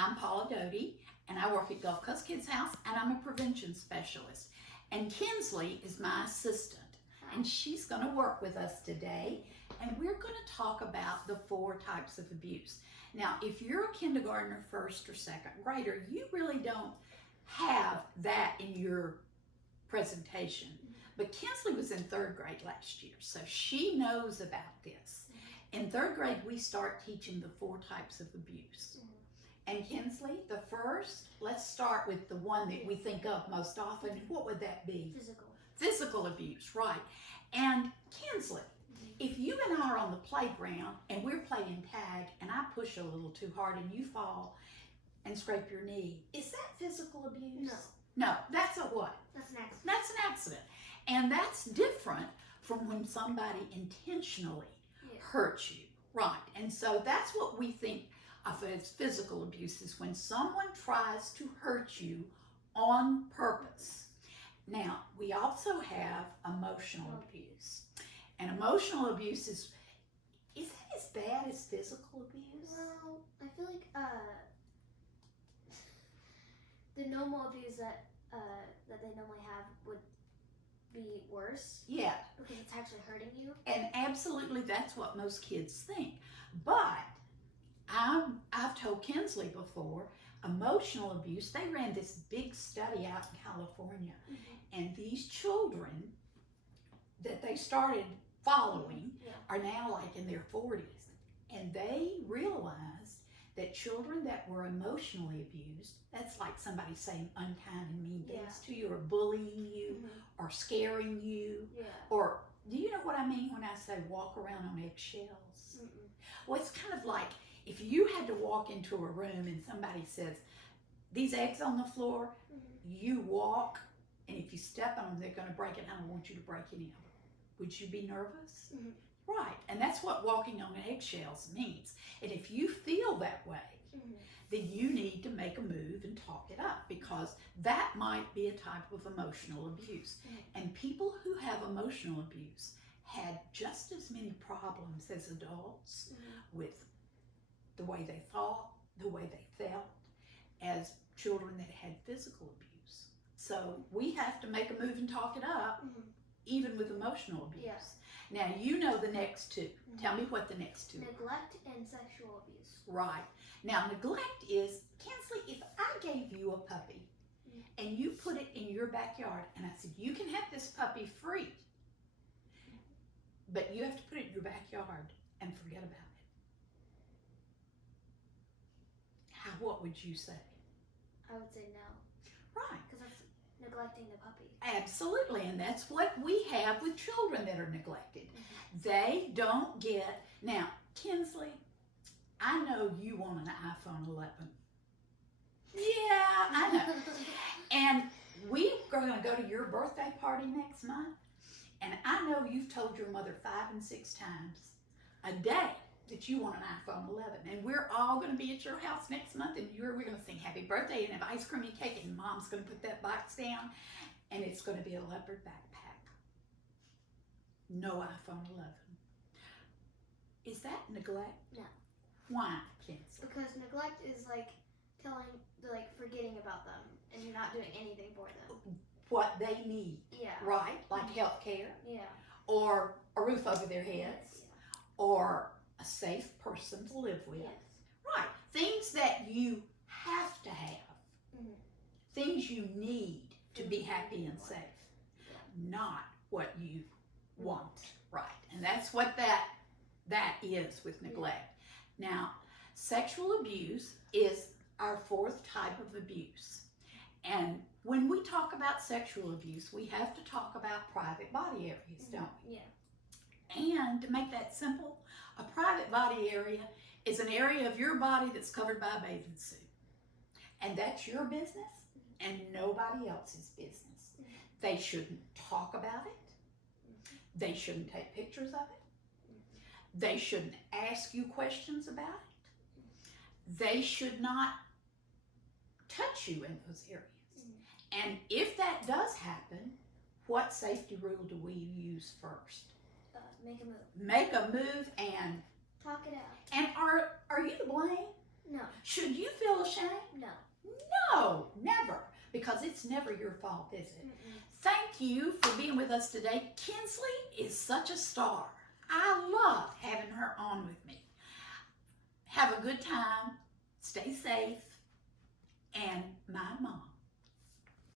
I'm Paula Doty, and I work at Gulf Coast Kids House, and I'm a prevention specialist. And Kinsley is my assistant, and she's going to work with us today, and we're going to talk about the 4 types of abuse. Now, if you're a kindergartner, first or second grader, you really don't have that in your presentation. But Kinsley was in 3rd grade last year, so she knows about this. In 3rd grade, we start teaching the 4 types of abuse. And Kinsley, the first, let's start with the one that we think of most often. What would that be? Physical. Physical abuse, right. And Kinsley, if you and I are on the playground and we're playing tag and I push a little too hard and you fall and scrape your knee, is that physical abuse? No. No, that's a what? That's an accident. That's an accident. And that's different from when somebody intentionally hurts you, right? And so that's what we think of as physical abuse, is when someone tries to hurt you on purpose. Now, we also have emotional abuse. And emotional abuse is that as bad as physical abuse? Well, I feel like the normal abuse that they normally have would be worse. Yeah. Because it's actually hurting you. And absolutely, that's what most kids think. But I've told Kinsley before, emotional abuse, they ran this big study out in California. And these children that they started following are now like in their 40s. And they realized that children that were emotionally abused, that's like somebody saying unkind and mean things to you, or bullying you, or scaring you, or do you know what I mean when I say walk around on eggshells? Well, it's kind of like if you had to walk into a room and somebody says, these eggs on the floor, you walk, and if you step on them, they're going to break it. I don't want you to break any of them. Would you be nervous? Right, and that's what walking on eggshells means. And if you feel that way, then you need to make a move and talk it up, because that might be a type of emotional abuse. And people who have emotional abuse had just as many problems as adults with the way they thought, the way they felt, as children that had physical abuse. So we have to make a move and talk it up, even with emotional abuse. Now, you know the next 2. Tell me what the next 2 are. Neglect and sexual abuse. Right. Now, neglect is, Kinsley, if I gave you a puppy and you put it in your backyard and I said, you can have this puppy free, but you have to put it in your backyard and forget about it. What would you say? I would say no. Right. Because that's neglecting the puppy. Absolutely, and that's what we have with children that are neglected. They don't get, now, Kinsley, I know you want an iPhone 11. Yeah, I know. And we're going to go to your birthday party next month, and I know you've told your mother 5 and 6 times a day that you want an iPhone 11, and we're all going to be at your house next month, and we're going to sing happy birthday and have ice cream and cake, and Mom's going to put that box down, and it's going to be a leopard backpack. No iPhone 11. Is that neglect? No. Why, Kinsley? Because neglect is like forgetting about them, and you're not doing anything for them. What they need. Yeah. Right? Like health care. Yeah. Or a roof over their heads. Yes. Or a safe person to live with. Yes. Right. Things that you have to have. Things you need to be happy and safe. Not what you want. Right. And that's what that is with neglect. Now, sexual abuse is our 4th type of abuse. And when we talk about sexual abuse, we have to talk about private body areas, don't we? Yeah. And to make that simple, a private body area is an area of your body that's covered by a bathing suit. And that's your business and nobody else's business. They shouldn't talk about it. They shouldn't take pictures of it. They shouldn't ask you questions about it. They should not touch you in those areas. And if that does happen, what safety rule do we use first? Make a move. Make a move and talk it out. And are you to blame? No. Should you feel ashamed? No. No, never, because it's never your fault, is it? Mm-mm. Thank you for being with us today. Kinsley is such a star. I love having her on with me. Have a good time, stay safe, and my mom.